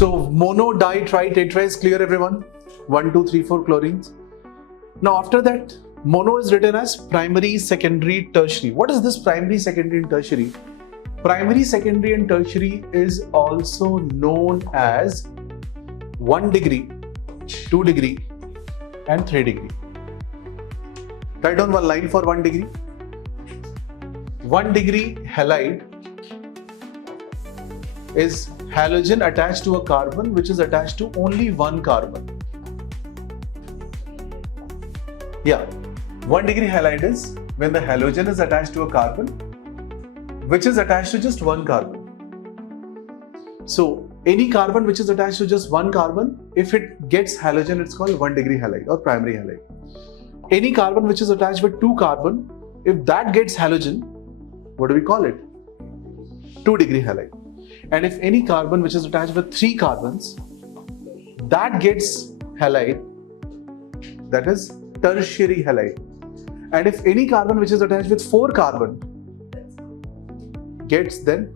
So mono, di, tri, tetra is clear, everyone? 1, 2, 3, 4 chlorines. Now after that, mono is written as primary, secondary, tertiary. What is this primary, secondary and tertiary? Primary, secondary and tertiary is also known as 1 degree, 2 degree and 3 degree. Write down one line for 1 degree. 1 degree halide is halogen attached to a carbon which is attached to only one carbon. Yeah, 1 degree halide is when the halogen is attached to a carbon which is attached to just one carbon. So any carbon which is attached to just one carbon, if it gets halogen, it's called 1 degree halide or primary halide. Any carbon which is attached with 2 carbon, if that gets halogen, what do we call it? 2 degree halide. And if any carbon which is attached with 3 carbons, that gets halide, that is tertiary halide. And if any carbon which is attached with 4 carbon gets, then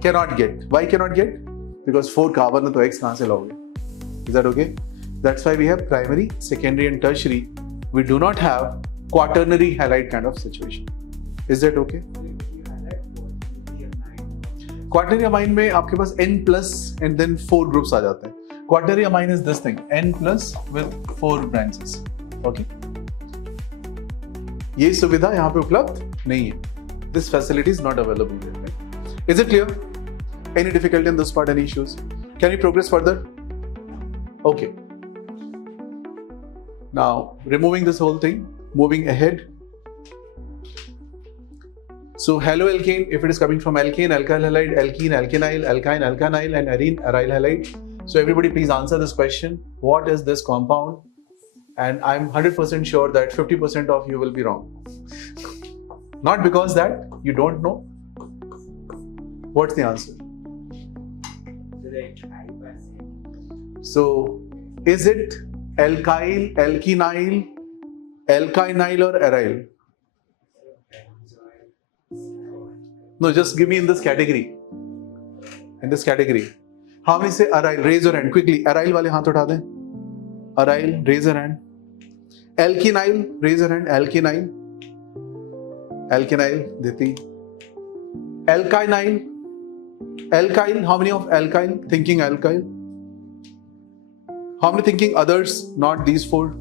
cannot get. Why cannot get? Because 4 carbon है तो X कहाँ से लोगे? Is that okay? That's why we have primary, secondary and tertiary. We do not have quaternary halide kind of situation. Is that okay? Quaternary amine में आपके पास N plus and then 4 groups आ जाते हैं. Quaternary amine is this thing, N plus with 4 branches. Okay? ये सुविधा यहाँ पे उपलब्ध नहीं है. This facility is not available here. Right? Is it clear? Any difficulty in this part? Any issues? Can we progress further? Okay. Now, removing this whole thing, moving ahead. So, haloalkane, if it is coming from alkane, alkyl halide, alkene, alkenyl, alkyne, alkanyl, and arene, aryl halide. So, everybody please answer this question. What is this compound? And I'm 100% sure that 50% of you will be wrong. Not because that you don't know. What's the answer? So, is it alkyl, alkenyl, alkynyl or aryl? No, just give me in this category. In this category. How many say aryl? Raise your hand quickly. Aryl wale haath utha dein. Aryl, raise your hand. Alkenyl, raise your hand. Alkenyl. Alkenyl, Diti. Alkynyl. Alkyl, how many of alkyl? Thinking alkyl. How many thinking others? Not these 4.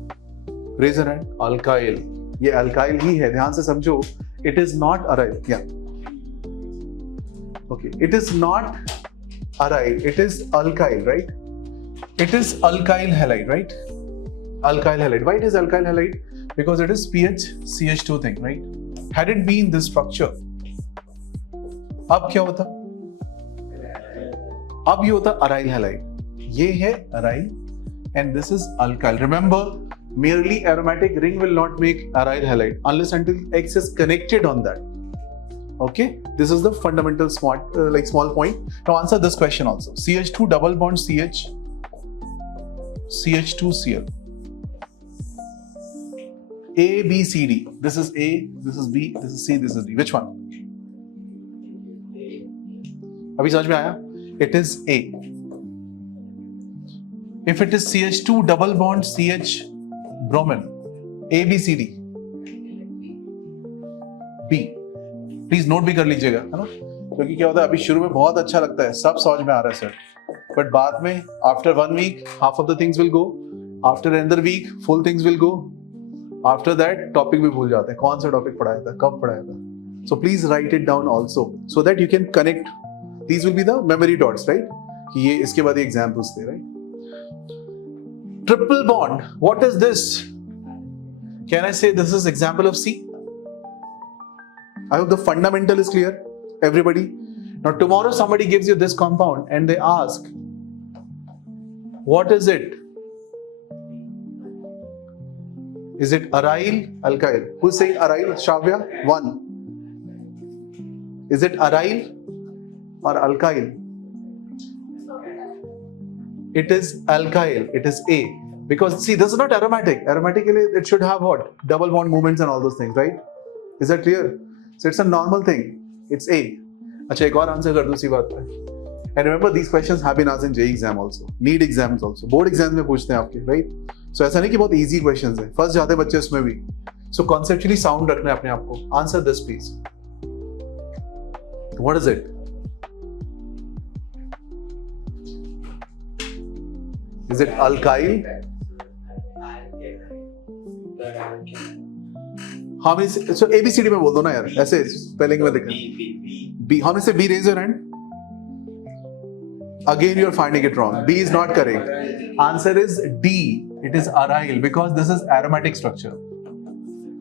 Raise your hand. Alkyl. ये alkyl ही है. ध्यान से समझो. It is not aryl. Yeah. Okay. It is not aryl. It is alkyl, right? It is alkyl halide, right? Alkyl halide. Why it is alkyl halide? Because it is pH CH2 thing, right? Had it been this structure, अब क्या होता? अब ये होता aryl halide. ये है aryl and this is alkyl. Remember, merely aromatic ring will not make aryl halide unless until X is connected on that. Okay, this is the fundamental small point. Now answer this question also. CH2 double bond CH, CH2Cl. A, B, C, D. This is A, this is B, this is C, this is D. Which one? अभी समझ में आया? It is A. If it is CH2 double bond CH bromine, A, B, C, D. B. Please note भी कर लीजिएगा, है ना? क्योंकि क्या होता है, अभी शुरू में बहुत अच्छा लगता है, सब समझ में आ रहा है सर, बट बाद में after 1 week half of the things will go, after another week full things will go, after that topic भी भूल जाते हैं, कौन सा टॉपिक पढ़ाया था, कब पढ़ाया था. So please write it down also so that you can connect. These will be the memory dots, right? कि ये इसके बाद एग्जाम्पल्स थे, right? Triple bond, what is this? Can I say this is example of C? I hope the fundamental is clear, everybody. Now tomorrow somebody gives you this compound and they ask, what is it? Is it aryl, alkyl? Who's saying aryl? Shavya? 1. Is it aryl or alkyl? It is alkyl. It is A. Because see, this is not aromatic. Aromatically, it should have what? Double bond movements and all those things, right? Is that clear? So it's a normal thing. It's A. अच्छा, एक और answer कर दूं इसी बात पे. And remember, these questions have been asked in JEE exam also, NEET exams also, board exams में पूछते हैं आपके, right? So ऐसा नहीं कि बहुत easy questions हैं, फंस जाते बच्चे इसमें भी. So conceptually sound रखना है अपने आप को. Answer this please. What is it? Is it alkyl? How many? So ABCD में बोल दो ना यार, ऐसे spelling में दिखा. B. How many say B? Raise your hand. Again, you are finding it wrong. B is not correct. Answer is D. It is aryl because this is aromatic structure.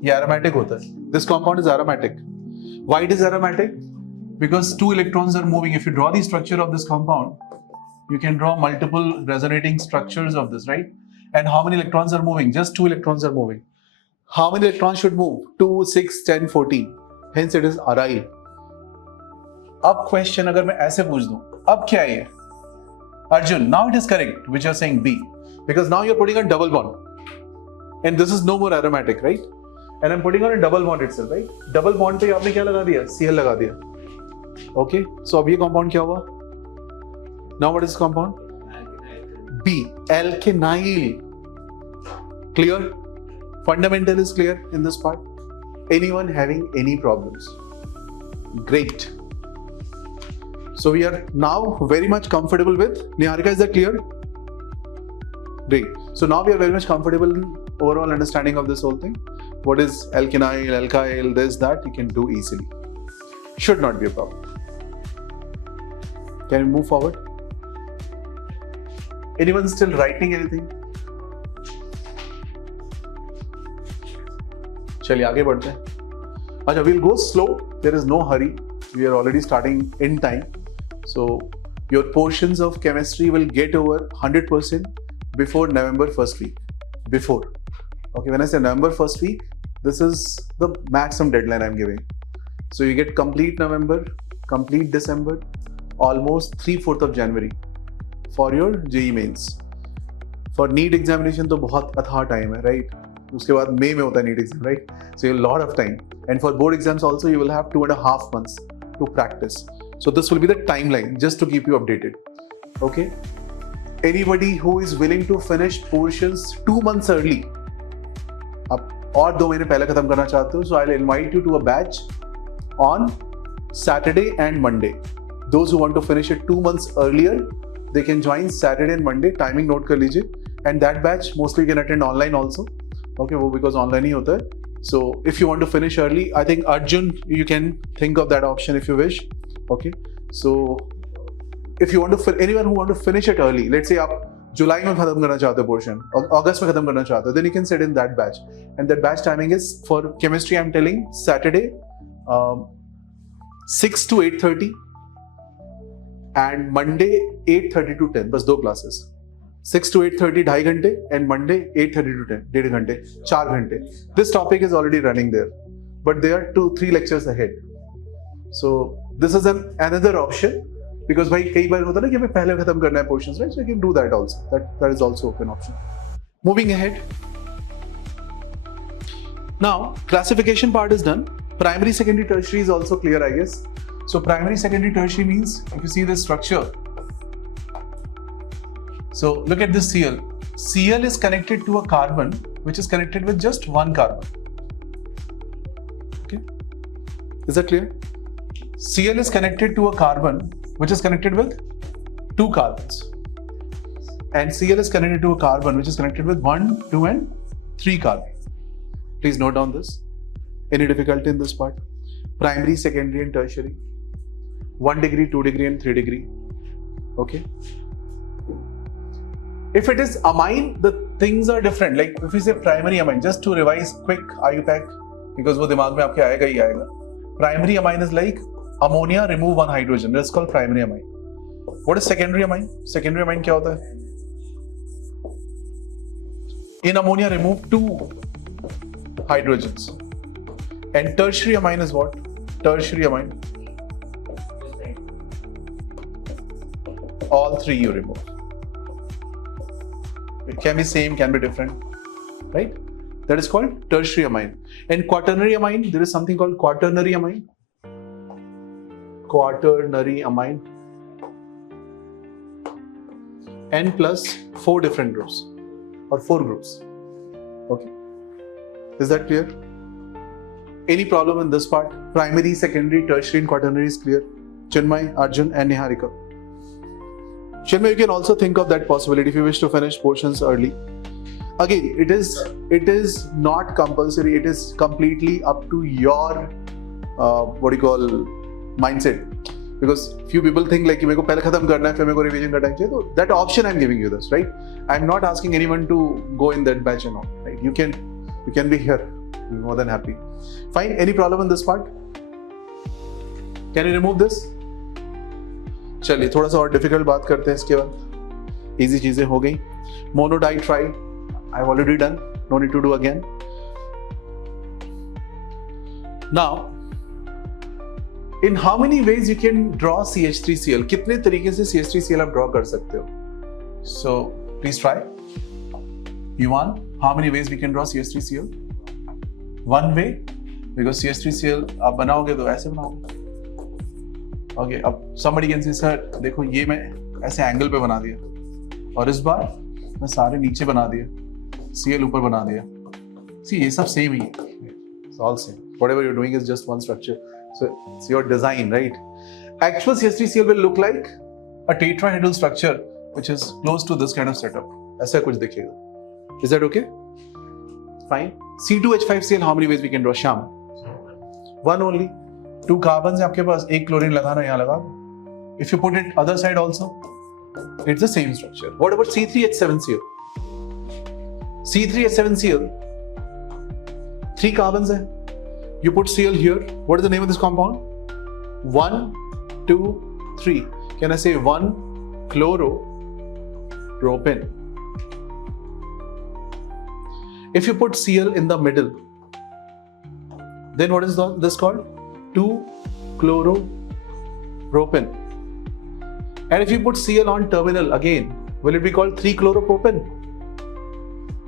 ये aromatic होता है. This compound is aromatic. Why it is aromatic? Because 2 electrons are moving. If you draw the structure of this compound, you can draw multiple resonating structures of this, right? And how many electrons are moving? Just 2 electrons are moving. How many electrons should move? 2, 6, 10, 14. Hence it is aryl. अब question अगर मैं ऐसे पूछ दूं, अब क्या है ये? Arjun, now it is correct, which you are saying B, because now you are putting a double bond, and this is no more aromatic, right? And I'm putting on a double bond itself, right? Double bond पे आपने क्या लगा दिया? Cl लगा दिया. Okay, so अब ये compound क्या हुआ? Now what is this compound? B, alkyl. Clear? Fundamental is clear in this part. Anyone having any problems? Great. So we are now very much comfortable with, Niharika, is that clear? Great. So now we are very much comfortable in overall understanding of this whole thing. What is alkyl, alkyl, this, that, you can do easily. Should not be a problem. Can we move forward? Anyone still writing anything? चलिए आगे बढ़ते हैं. अच्छा, we'll go slow. There is no hurry. We are already starting in time. So your portions of chemistry will get over 100% before November first week. Before. Okay, when I say November first week, this is the maximum deadline I'm giving. So you get complete November, complete December, almost 3/4 of January for your JEE Mains. For NEET examination तो बहुत अथाह time है, right? उसके बाद मई में होता है NEET exam, right? So you have a lot of time. And for board exams also, you will have 2.5 months to practice. So this will be the timeline, just to keep you updated. Okay? Anybody who is willing to finish portions 2 months early, आप और 2 महीने पहले खत्म करना चाहते हो, so I'll invite you to a batch on Saturday and Monday. Those who want to finish it 2 months earlier, they can join Saturday and Monday. Timing note कर लीजिए. And that batch mostly you can attend online also. Okay, वो because online ही होता है. So if you want to finish early, I think Arjun, you can think of that option if you wish. Okay, so if you want to, anyone who want to finish it early, let's say आप जुलाई में खत्म करना चाहते हो portion, अगस्त में खत्म करना चाहते हो, then you can sit in that batch. And that batch timing is for chemistry, I'm telling Saturday 6 to 8:30 and Monday 8:30 to 10. बस 2 classes. 6 to 8:30 2.5 घंटे and Monday 8:30 to 10 1.5 घंटे 4 घंटे. This topic is already running there, but there are 2-3 lectures ahead. So this is another option because भाई कई बार होता है ना कि हमें पहले खत्म करना है portions, right? So you can do that also. That is also an option. Moving ahead. Now classification part is done. Primary, secondary, tertiary is also clear, I guess. So primary, secondary, tertiary means if you see this structure. So look at this Cl. Cl is connected to a carbon which is connected with just one carbon. Okay, is that clear? Cl is connected to a carbon which is connected with 2 carbons, and Cl is connected to a carbon which is connected with 1, 2, and 3 carbons. Please note down this. Any difficulty in this part? Primary, secondary, and tertiary. 1 degree, 2 degree, and 3 degree. Okay. If it is amine, the things are different. Like if we say primary amine, just to revise quick IUPAC, because वो दिमाग में आपके आएगा ही आएगा. Primary amine is like ammonia, remove 1 hydrogen. That's called primary amine. What is secondary amine? Secondary amine क्या होता है? In ammonia, remove 2 hydrogens. And tertiary amine is what? Tertiary amine. All 3 you remove. It can be same, can be different, right? That is called tertiary amine. And quaternary amine, there is something called quaternary amine. Quaternary amine. N plus 4 different groups or 4 groups. Okay. Is that clear? Any problem in this part? Primary, secondary, tertiary and quaternary is clear. Chinmay, Arjun and Niharika. Chinmay, you can also think of that possibility if you wish to finish portions early. Again, it is not compulsory. It is completely up to your mindset. Because few people think like मेरे को पहले खत्म करना है फिर मेरे को revision का time चाहिए. So that option I'm giving you this, right? I'm not asking anyone to go in that batch and all, right? You can be here. We're more than happy. Fine. Any problem in this part? Can you remove this? चलिए थोड़ा सा और difficult बात करते हैं इसके बाद. Easy चीजें हो गई. Mono di tri. I've already done. No need to do again. Now, in how many ways you can draw CH3Cl? कितने तरीके से CH3Cl आप draw कर सकते हो? So please try. Yuan, how many ways we can draw CH3Cl? One way, because CH3Cl आप बनाओगे तो ऐसे बनाओगे. Okay, अब somebody can say sir देखो ये मैं ऐसे एंगल पे बना दिया और इस बार मैं सारे नीचे बना दिया, Cl ऊपर बना दिया. See ये सब same ही है. It's all same. Whatever you're doing is just one structure. So it's your design, right? Actual CH3Cl will look like a tetrahedral structure which is close to this kind of setup. ऐसा कुछ दिखेगा. Is that okay? Fine. C2H5Cl, how many ways we can draw? Sham. One only. 2 carbons है आपके पास, एक chlorine लगाना यहाँ लगा दो. If you put it other side also, it's the same structure. What about C3H7Cl? C3H7Cl, 3 carbons है. You put Cl here. What is the name of this compound? 1, 2, 3. Can I say 1 chloropropane? If you put Cl in the middle, then what is this called? 2 chloropropane. And if you put Cl on terminal again, will it be called 3 chloropropane?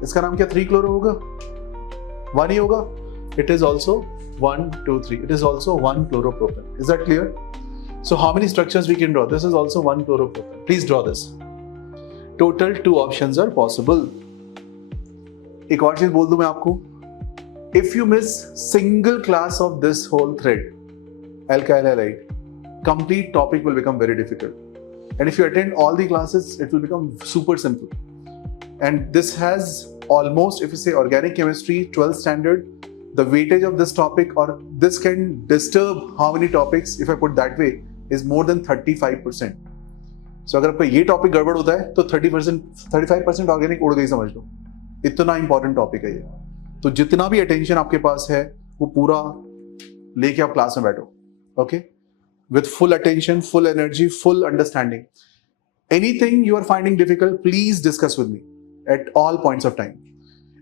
इसका नाम क्या 3 chloro होगा? 1 ही होगा. It is also 1, 2, 3. It is also 1 chloropropane. Is that clear? So how many structures we can draw? This is also 1 chloropropane. Please draw this. Total 2 options are possible. एक और चीज बोल दूं मैं आपको. If you miss single class of this whole thread, alkyl halide, complete topic will become very difficult. And if you attend all the classes, it will become super simple. And this has almost, if you say organic chemistry, 12th standard, the weightage of this topic or this can disturb how many topics, if I put that way, is more than 35%. So अगर आपका ये topic गड़बड़ होता है तो 35% organic उड़ गई समझ लो. इतना important topic है ये. तो जितना भी attention आपके पास है वो पूरा लेके आप क्लास में बैठो. Okay? With full attention, full energy, full understanding. Anything you are finding difficult, please discuss with me at all points of time.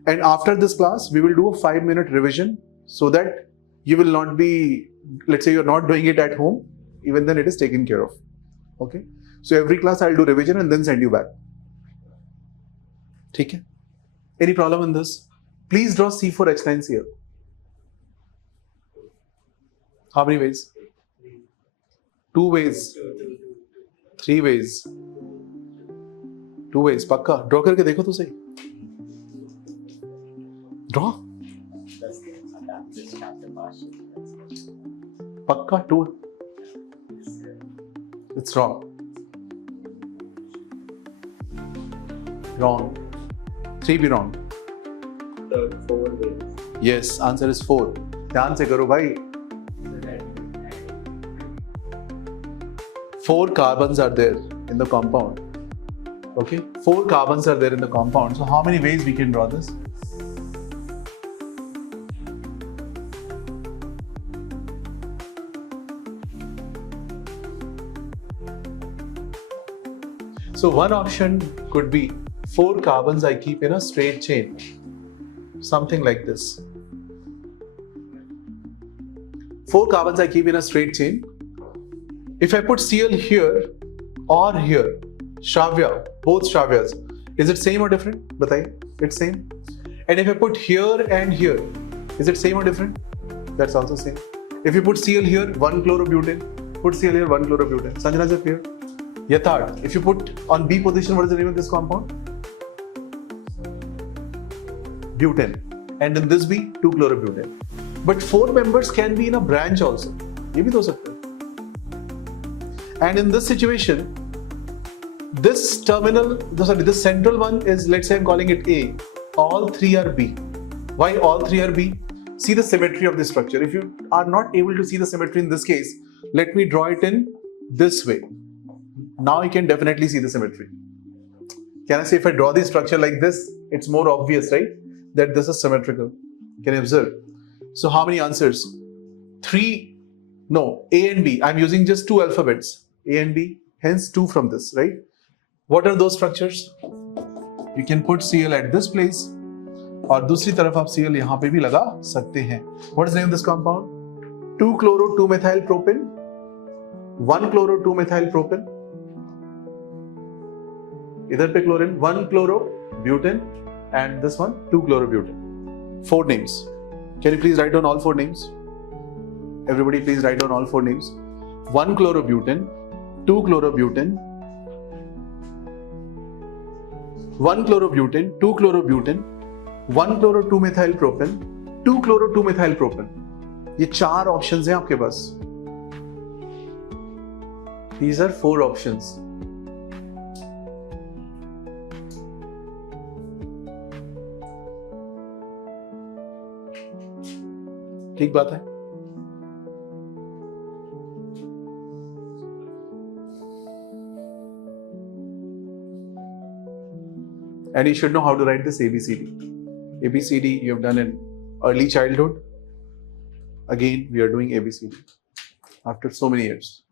And after this class, we will do a 5-minute revision so that you will not be, let's say you're not doing it at home, even then it is taken care of. Okay? So every class I'll do revision and then send you back. Okay? Any problem in this? Please draw C4H9Cl. How many ways? 2 ways. 3 ways. 2 ways. पक्का draw करके देखो तो सही. Draw. पक्का 2. It's wrong. Wrong. 3 भी wrong. 4 ways. Yes, answer is 4. ध्यान से करो भाई. 4 carbons are there in the compound. Okay, 4 carbons are there in the compound. So how many ways we can draw this? So one option could be 4 carbons I keep in a straight chain. Something like this. 4 carbons I keep in a straight chain. If I put Cl here or here, Shravya, both Shravyas, is it same or different? बताइए, it's same. And if I put here and here, is it same or different? That's also same. If you put Cl here, 1 chlorobutane, put Cl here, 1 chlorobutane. Sanjana, is it clear? Yathard. If you put on B position, what is the name of this compound? Butane. And in this B, 2-chlorobutane. But 4 members can be in a branch also. ये भी तो हो सकता है. And in this situation, this central one is, let's say I'm calling it A. All 3 are B. Why all 3 are B? See the symmetry of this structure. If you are not able to see the symmetry in this case, let me draw it in this way. Now you can definitely see the symmetry. Can I say if I draw the structure like this, it's more obvious, right? That this is symmetrical. Can you observe? So how many answers? 3, no, A and B. I'm using just 2 alphabets, A and B, hence 2 from this, right? What are those structures? You can put Cl at this place, और दूसरी तरफ आप Cl यहाँ पे भी लगा सकते हैं. What is the name of this compound? 2-chloro-2-methyl-propane, 1-chloro-2-methyl-propane. इधर पे chlorine, 1-chloro-butane, and this one 2-chloro-butane. 4 names. Can you please write down all 4 names? Everybody please write down all 4 names. 1-chlorobutane, 2-chlorobutane, 1-chlorobutane, 2-chlorobutane, 1-chloro-2-methyl-propane, 2-chloro-2-methyl-propane. ये 4 options हैं आपके पास. These are 4 options. ठीक बात है. And you should know how to write this ABCD. ABCD you have done in early childhood. Again, we are doing ABCD after so many years.